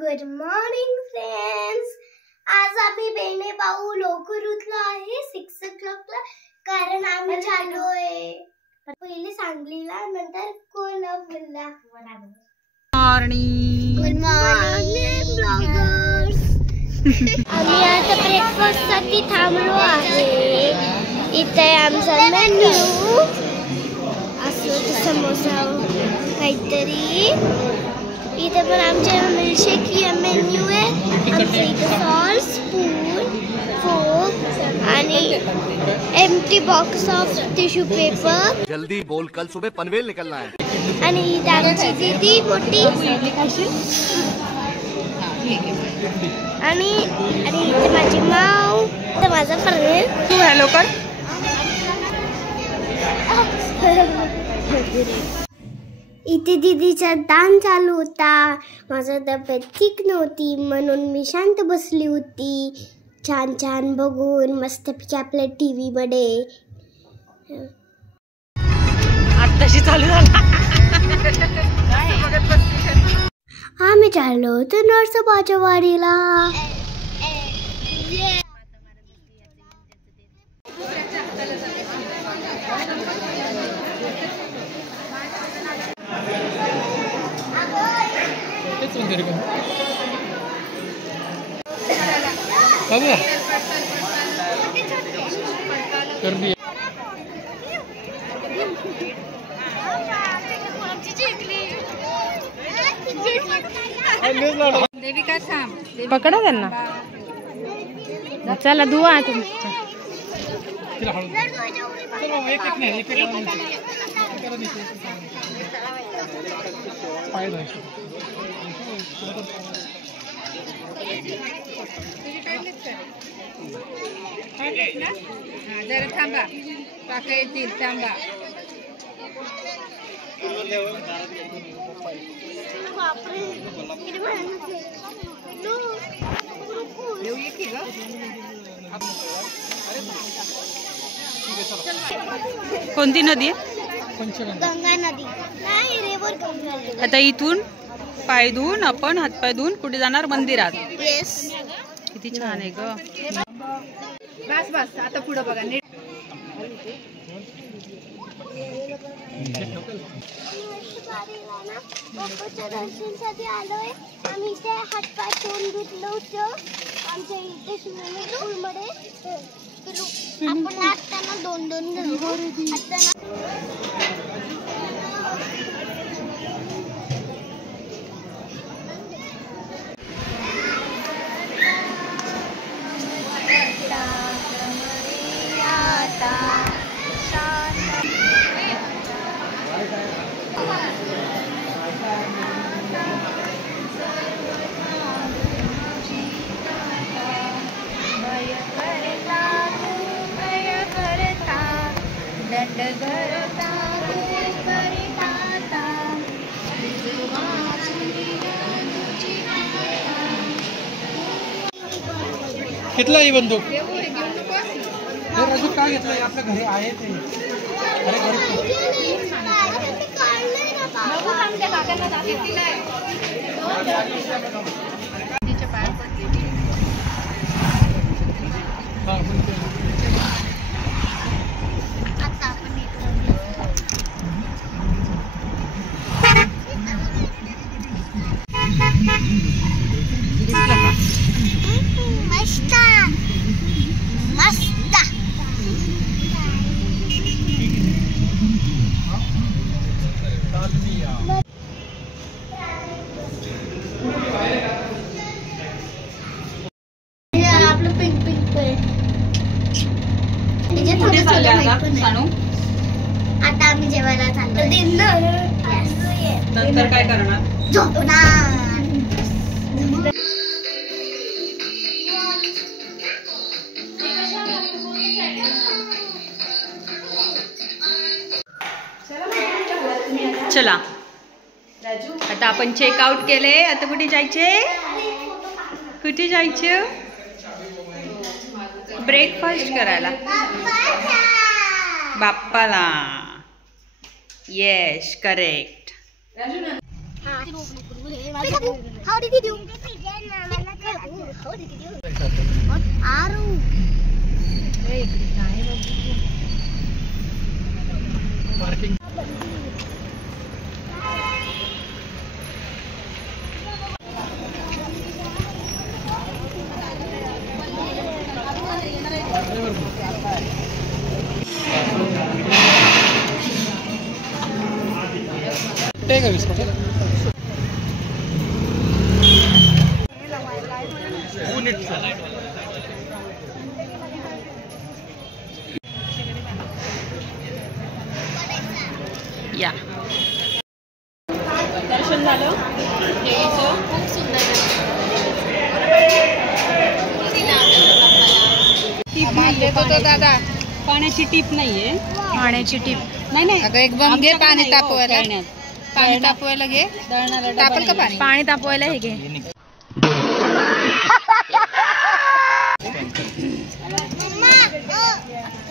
Good morning friends. आज आम्ही बेने पाऊ लवकर उठलो आहे 6 o'clock ला, कारण आम्ही चाललोय पहिले सांगलीला, नंतर कोल्हापूरला. मॉर्निंग. Good morning bloggers. आम्ही आता ब्रेकफास्ट साठी थांबलो आहे. इथे आमचा मेन्यू असं समोसा काहीतरी. इथे पण आमच्या मिल्कशेक मेन्यू आहे. आमच्या इथे सॉस, स्पून, फोक आणि empty box of tissue paper. जल्दी बोल, कल सुबह पनवेल निकलना है. आणि इथे आमची दीदी मोठी आणि इथे माझी माऊ, इथे माझा पनवेल. तू हॅलो कर. इथे दीदीचा डान्स चालू होता. माझा तब्येत ठीक नव्हती म्हणून मी शांत बसली होती, छान छान बघून मस्तपैकी आपल्या टीव्ही मध्ये. आत्ताशी चालू झाला. आम्ही चाललो होतो नरसोबाच्या वाडीला. पकडा त्यांना. चला धुवा तुम्ही. जरा थांबा, काका येतील, थांबा. कोणती नदी आहे? गंगा नदी. नाही, रिव्हर गंगा. आता इथून पाय धुवून आपण हातपाय धुवून कुठे जाणार? मंदिरात. येस. किती छान आहे ग. बस बस, आता पुढे बघा नीट. बाप्पाच्या दर्शनासाठी आलोय. आम्ही इथे हातपाय धुवून घेतलं होतं आमच्या इथे स्विमिंग पूल मध्ये. आपण असताना दोन घेतला ही बंदूक. राजू काय घेतलं? आपल्या घरी आहे ते. अरे आता आम्ही जेवायला चाललो. नंतर काय करणार? झोपणार. चला आता आपण चेकआउट केले. आता कुठे जायचे? कुठे जायचे? ब्रेकफास्ट करायला बाप्पाला. Yes, correct. How did you do? How did you do? What are you? Parking का बिस्कुट या दर्शन झालं खूप सुंदर दादा पाण्याची टीप नाहीये. पाण्याची टीप नाही अगं एक बंग घे पाणी आमच्याकडे नाही हो, तापवायला. खेळण्यात. पाणी तापवायला घे. दळणाला डबा तापल का नाही. पाणी तापवायला हे घे.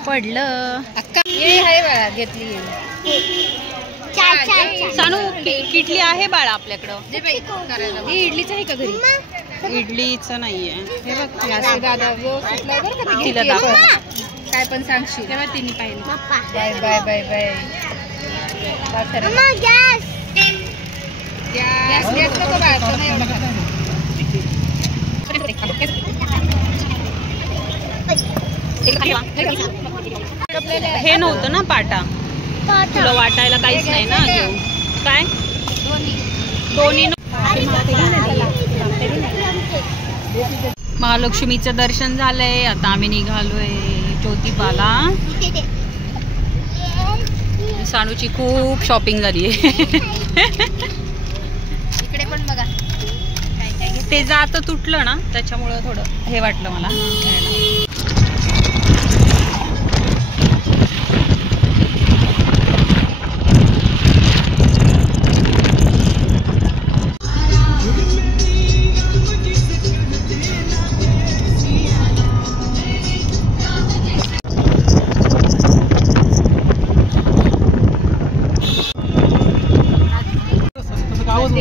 पडलं. अक्का ये आहे बाळा घेतली चार चार चार सानू किटली आहे बाळा आपल्याकडं. दे बाई करायला. ही इडलीच आहे का घरी? इडलीचं नाहीये. हे बघ हे असं दादा व्यवस्थित लाव बरं का ते तिला घेतली आहे दाखव. बघ. काय पण सांगशील तेव्हा तिने पाहिलं. पप्पा बाय बाय बाय बाय मम्मा गॅस गॅस गॅस नको बाळा तो नाही एवढा खात. हे नव्हतं ना पाटा. तुला वाटायला काहीच नाही ना घेऊ. काय दोन्ही महालक्ष्मीचं दर्शन झालंय. आता आम्ही निघालोय ज्योतिबाला. सानूची खूप शॉपिंग झाली आहे. इकडे पण बघा ते जात तुटलं ना त्याच्यामुळं थोडं हे वाटलं मला.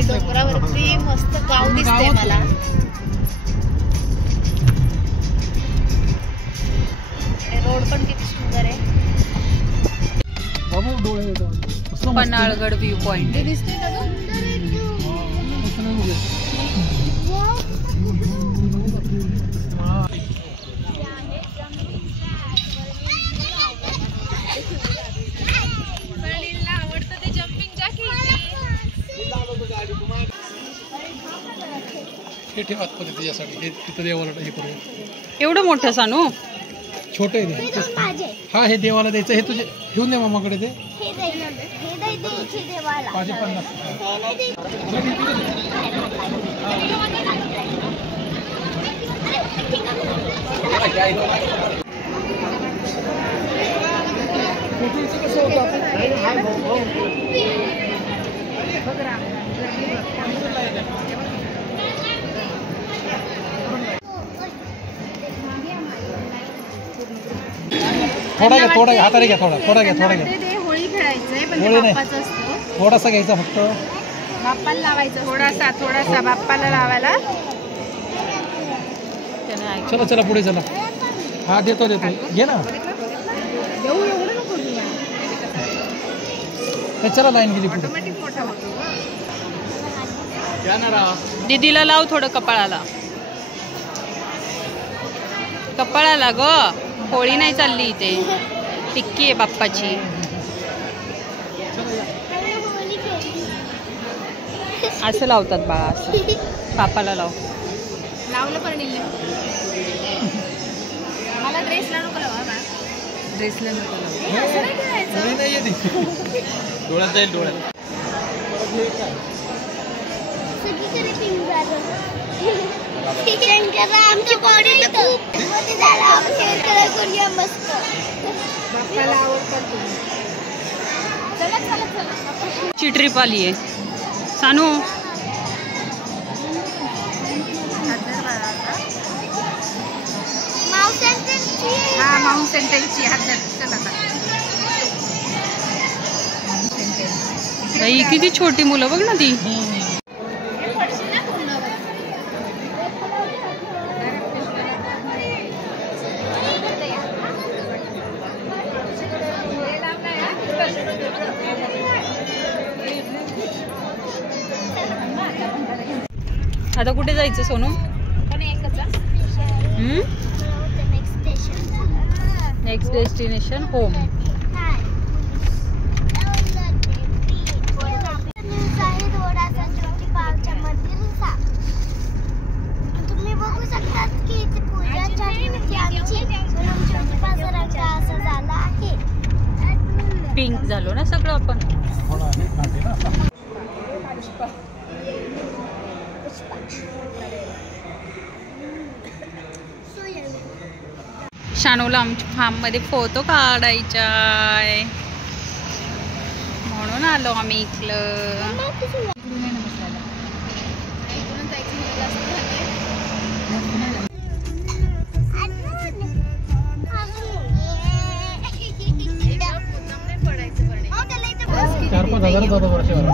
डोंगरावरती मस्त गाव दिसतंय मला. रोड पण किती सुंदर आहे. Panhalgad view point. ते दिसतंय का गं? हे ठेवा आतमध्ये त्याच्यासाठी. हे तिथं देवाला हे करूया. एवढं मोठं सानू. छोटं आहे ते. हा हे देवाला द्यायचं. हे तुझे घेऊन दे मामाकडे ते. हे द्यायचे देवाला. 550. हे नाही थोडा घ्या थोडा घ्या हाताने घ्या. थोडा घ्या थोडा घ्या. ते होळी खेळायचंय पण ते होळी नाही. बाप्पाचं असतं. थोडासा घ्यायचा फक्त. बाप्पाला लावायचं थोडासा थोडासा बाप्पाला लावायला. चला चला पुढे चला. हा देतो देतो घे ना. देऊ एवढं नको देऊ. हे चला लाईन गेली पुढे. ऑटोमॅटिक मोठा होतो. दीदीला लाव थोडं कपाळाला. कपाळाला ग. होळी नाही चालली इथे. टिक्की आहे बाप्पाची. असं लावतात बाळा. असं बापाला लाव. लावलं पण नाही. मला ड्रेसला नको लावा बा. ड्रेसला नको लाव. असं नाही करायचं. होळी नाही येते. डोळ्यात जाईल डोळ्यात. सगळीकडे पिंक झालं. शंकरला आमची बॉडी खूप मोठी झाला. आपण शंकरला करूया मस्त. बाप्पाला आवडतात तुम्ही. चला चला चला. ची ट्रिप आली आहे सानू. हा माउंट सेंटरची हातात. चला आता. बाई किती छोटी मुलं बघ ना ती. आता कुठे जायचं सोनू? Next destination home. तुम्ही बघू शकतात की इथे पूजाच्या असं झालं आहे. पिंक झालो ना सगळं आपण. शानूला आमच्या फार्म मध्ये फोटो काढायचा आहे म्हणून आलो आम्ही इकडं. $4-5 हजार जातो वर्षावर.